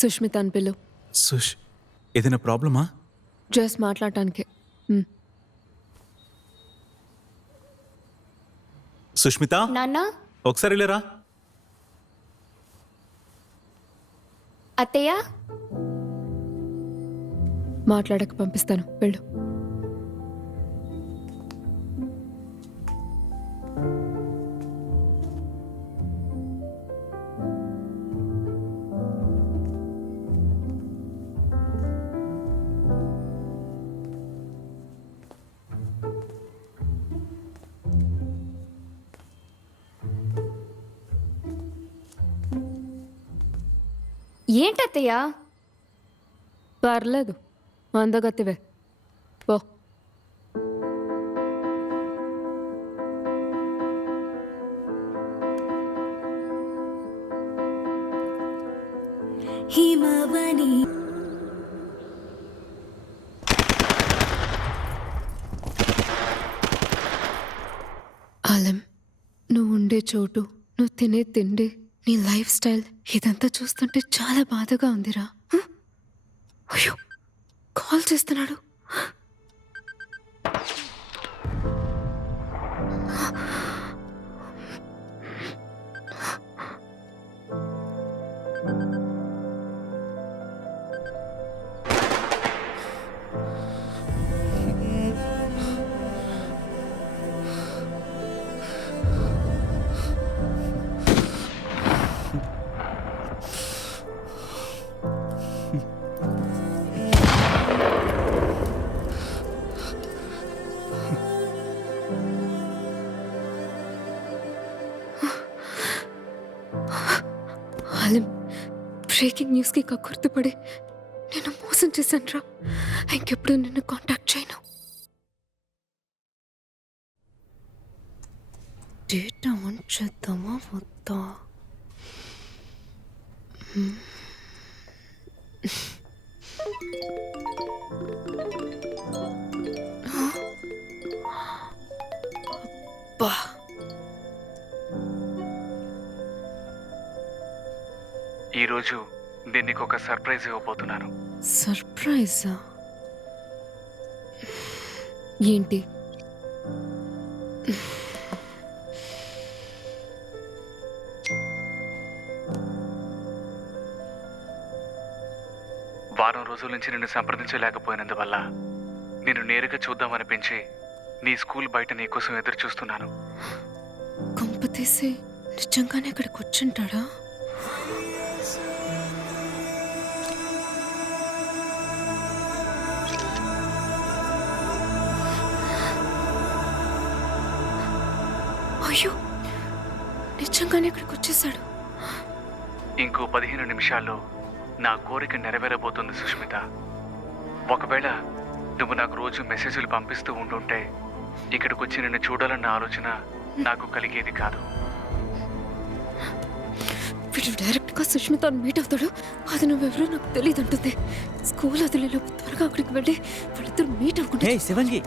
సుష్మిత అని పిలు. ఏదైనా ప్రాబ్లమా? జస్ట్ మాట్లాడటానికే. సుష్మిత, నాన్న, ఒకసారి లేరా. అత్తయ్య, మాట్లాడక పంపిస్తాను, వెళ్ళు. ఏంటత్తయ్య? పర్లేదు, అందగత్తివే, పో. హిమవని ఆలం, నువ్వు ఉండే చోటు, నువ్వు తినే తిండి, నీ లైఫ్ స్టైల్ ఇదంతా చూస్తుంటే చాలా బాధగా ఉందిరా. అయ్యో, కాల్ చేస్తున్నాడు. ఆలం, బ్రేకింగ్ న్యూస్కి కక్కుర్తిపడి నేను మోసం చేశాను రా. ఇంకెప్పుడు నిన్ను కాంటాక్ట్ చేయను. డేటా ఆన్ చేద్దామా వద్దా? అబ్బా, ఈరోజు నేను నీకు ఒక సర్ప్రైజ్ ఇవ్వబోతున్నాను. సర్ప్రైజా? ఏంటి? వారం రోజుల నుంచి నిన్ను సంప్రదించలేకపోయినందువల్ల నిన్ను నేరుగా చూద్దామనిపించి నీ స్కూల్ బయట నీకోసం ఎదురు చూస్తున్నాను. కొంపతీసి నిజంగానే ఇక్కడికి వచ్చుంటాడా? అయ్యో, నిజంగానే ఇక్కడికి వచ్చేసాడు. ఇంకో 15 నిమిషాల్లో నా కోరిక నెరవేరబోతుంది సుష్మిత. ఒకవేళ నువ్వు నాకు రోజు మెసేజ్లు పంపిస్తూ ఉంటుంటే ఇక్కడికి వచ్చి నిన్ను చూడాలన్న ఆలోచన నాకు కలిగేది కాదు. వీడు డైరెక్ట్గా సుష్మిత మీట్ అవుతాడు. అది నువ్వెవరో నాకు తెలియదు అంటుంది. స్కూల్ వదిలేలోపు త్వరగా అక్కడికి వెళ్ళి వాళ్ళిద్దరు మీట్ అవ్వకుండా. శివంగి,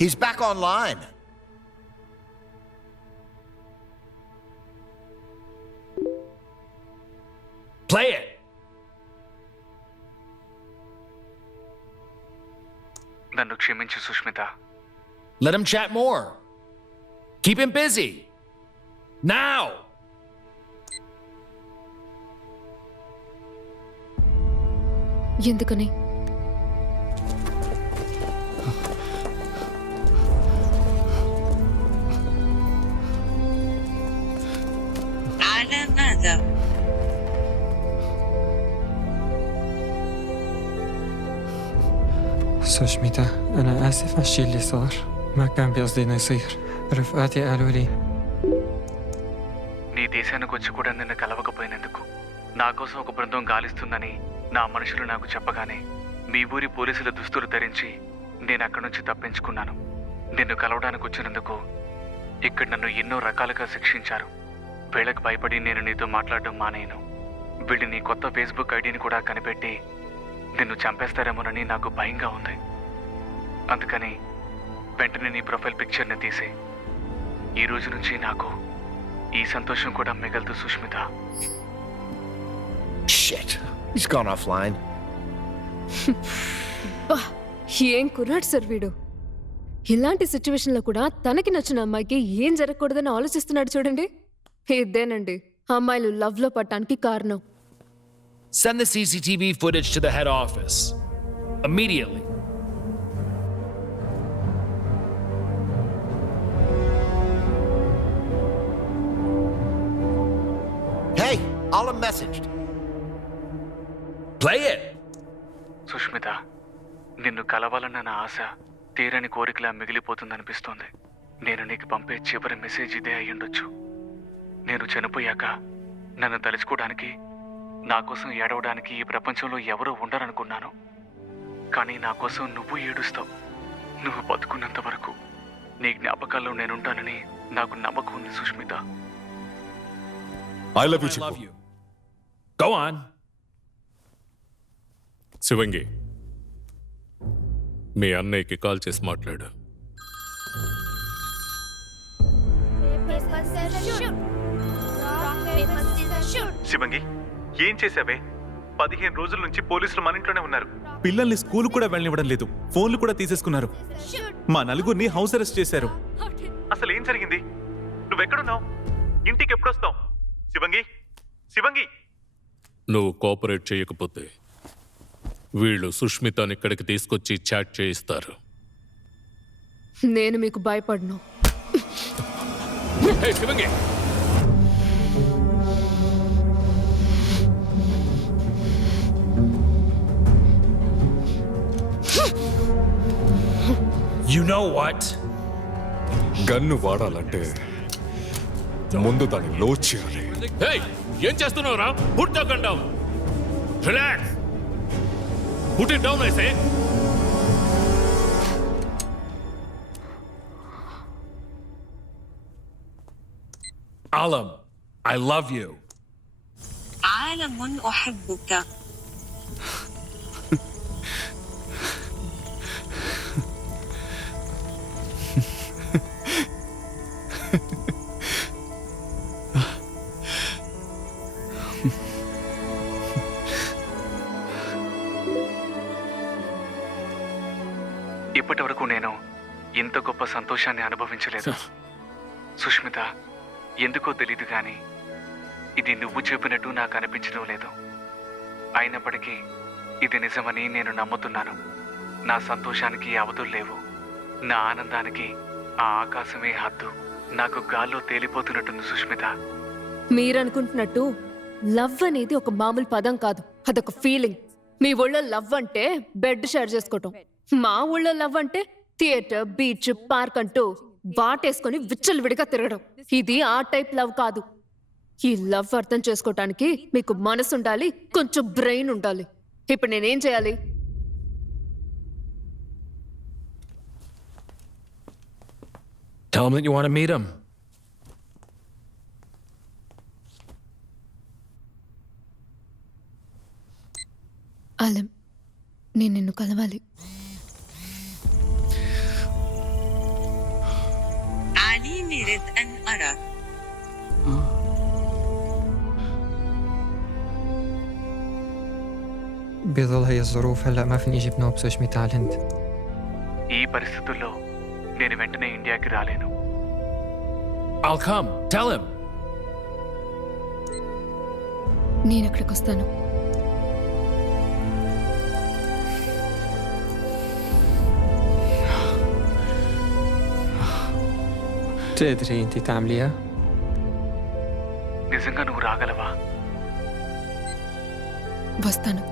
He's back online. play it. నన్ను క్షమించు Sushmita. Let him chat more. Keep him busy. Now. ఎందుకని? سوشميتا، أنا آسف على الشي اللي صار، ما كان بقصدي إنه يصير. رفقاتي قالوا لي నీ దేశానికి వచ్చి కూడా నిన్ను కలవకపోయినందుకు, నా కోసం ఒక బృందం గాలిస్తుందని నా మనుషులు నాకు చెప్పగానే మీ ఊరి పోలీసుల దుస్తులు ధరించి నేను అక్కడి నుంచి తప్పించుకున్నాను. నిన్ను కలవడానికి వచ్చినందుకు ఇక్కడ నన్ను ఎన్నో రకాలుగా శిక్షించారు. వీళ్ళకి భయపడి నేను నీతో మాట్లాడడం మానేయను. వీళ్ళు నీ కొత్త ఫేస్బుక్ ఐడిని కూడా కనిపెట్టి నిన్ను చంపేస్తారేమోనని నాకు భయంగా ఉంది. అందుకని వెంటనే నీ ప్రొఫైల్ పిక్చర్ని తీసి ఈ రోజు నుంచి నాకు ఈ సంతోషం కూడా మిగలదు Sushmita. Shit. He's gone offline. బా, ఏం కుర్రాడు సార్ వీడు. ఇలాంటి సిచ్యువేషన్లో కూడా తనకి నచ్చిన అమ్మాయికి ఏం జరగకూడదని ఆలోచిస్తున్నాడు చూడండి. ఇదేనండి అమ్మాయిలు లవ్లో పడటానికి కారణం. Send the CCTV footage to the head office. Immediately. Hey, Alam messaged. Play it. Sushmita, నిన్ను కలవాలన్న నా ఆశ తీరని కోరికలా మిగిలిపోతుందనిపిస్తోంది. నేను నీకు పంపే చివరి మెసేజ్ ఇదే అయ్యుండొచ్చు. నేను చనిపోయాక నన్ను తలుచుకోవడానికి, నా కోసం ఏడవడానికి ఈ ప్రపంచంలో ఎవరూ ఉండరనుకున్నాను. కానీ నా కోసం నువ్వు ఏడుస్తావు. నువ్వు బతుకున్నంత వరకు నీ జ్ఞాపకాల్లో నేనుంటానని నాకు నమ్మకం ఉంది Sushmita. I love you, I Chiku. love you. Go on. శివంగి, మీ అన్నయ్యకి కాల్ చేసి మాట్లాడు. శివంగి, ఏం చేసావే? 15 రోజుల నుంచి పోలీసులు మన ఇంట్లోనే ఉన్నారు. పిల్లల్ని స్కూల్ కూడా వెళ్ళనివ్వడం లేదు. ఫోన్లు కూడా తీసేసుకున్నారు. మా నలుగురిని హౌస్ అరెస్ట్ చేశారు. అసలు ఏం జరిగింది? నువ్వెక్కడున్నావు? ఇంటికి ఎప్పుడొస్తావు? శివంగి, శివంగి. నువ్వు కోఆపరేట్ చేయకపోతే వీళ్ళు సుష్మితని ఇక్కడికి తీసుకొచ్చి చాట్ చేయిస్తారు. నేను మీకు భయపడను. Hey, శివంగి. You know what? Gun వాడాలంటే ముందు దాన్ని లో చేయాలి. Hey, ఏం చేస్తున్నావురా? Put the gun down. Relax. Put it down, I say. Alam, I love you. عالم أحبك. ఇప్పటి వరకు నేను ఇంత గొప్ప సంతోషాన్ని అనుభవించలేదు సుష్మిత. ఎందుకో తెలీదు కానీ ఇది నువ్వు చెప్పినట్టు నాకు అనిపించడం లేదు. అయినప్పటికీ ఇది నిజమని నేను నమ్ముతున్నాను. నా సంతోషానికి అవధులు లేవు. నా ఆనందానికి ఆ ఆకాశమే హద్దు. నాకు గాల్లో తేలిపోతున్నట్టుంది సుష్మిత. మీరనుకుంటున్నట్టు లవ్ అనేది ఒక మామూలు పదం కాదు, అదొక ఫీలింగ్. మీ ఊళ్ళో లవ్ అంటే బెడ్ షేర్ చేసుకోవటం. మా ఊళ్ళో లవ్ అంటే థియేటర్, బీచ్, పార్క్ అంటూ వాటేసుకొని విచ్చలవిడిగా తిరగడం. ఇది ఆ టైప్ లవ్ కాదు. ఈ లవ్ అర్థం చేసుకోవటానికి మీకు మనసు ఉండాలి, కొంచెం బ్రెయిన్ ఉండాలి. ఇప్పుడు నేనేం చేయాలి? Tell him that you want to meet him. Alam, నేను నిన్ను కలవాలి. عليني رد أن أراك. بظل هي الظروف هلا ما فيني اجيب نوب سوشميتا على الهند. ఈ పరిస్థితుల్లో నేను వెంటనే ఇండియాకి రాలేను. I'll come. Tell him. నేను అక్కడికి వస్తాను. تقدري انت تعمليها؟ నిజంగా నువ్వు రాగలవా? వస్తాను.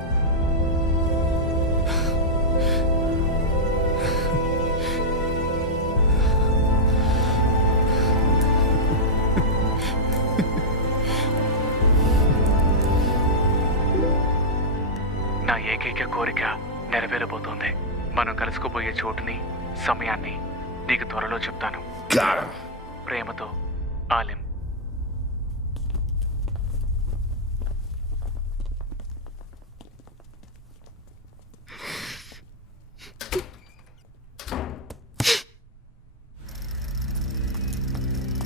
నా ఏకైక కోరిక నెరవేరబోతోంది. మనం కలుసుకోబోయే చోటుని, సమయాన్ని నీకు త్వరలో చెప్తాను. Got him. ప్రేమతో, ఆలిం.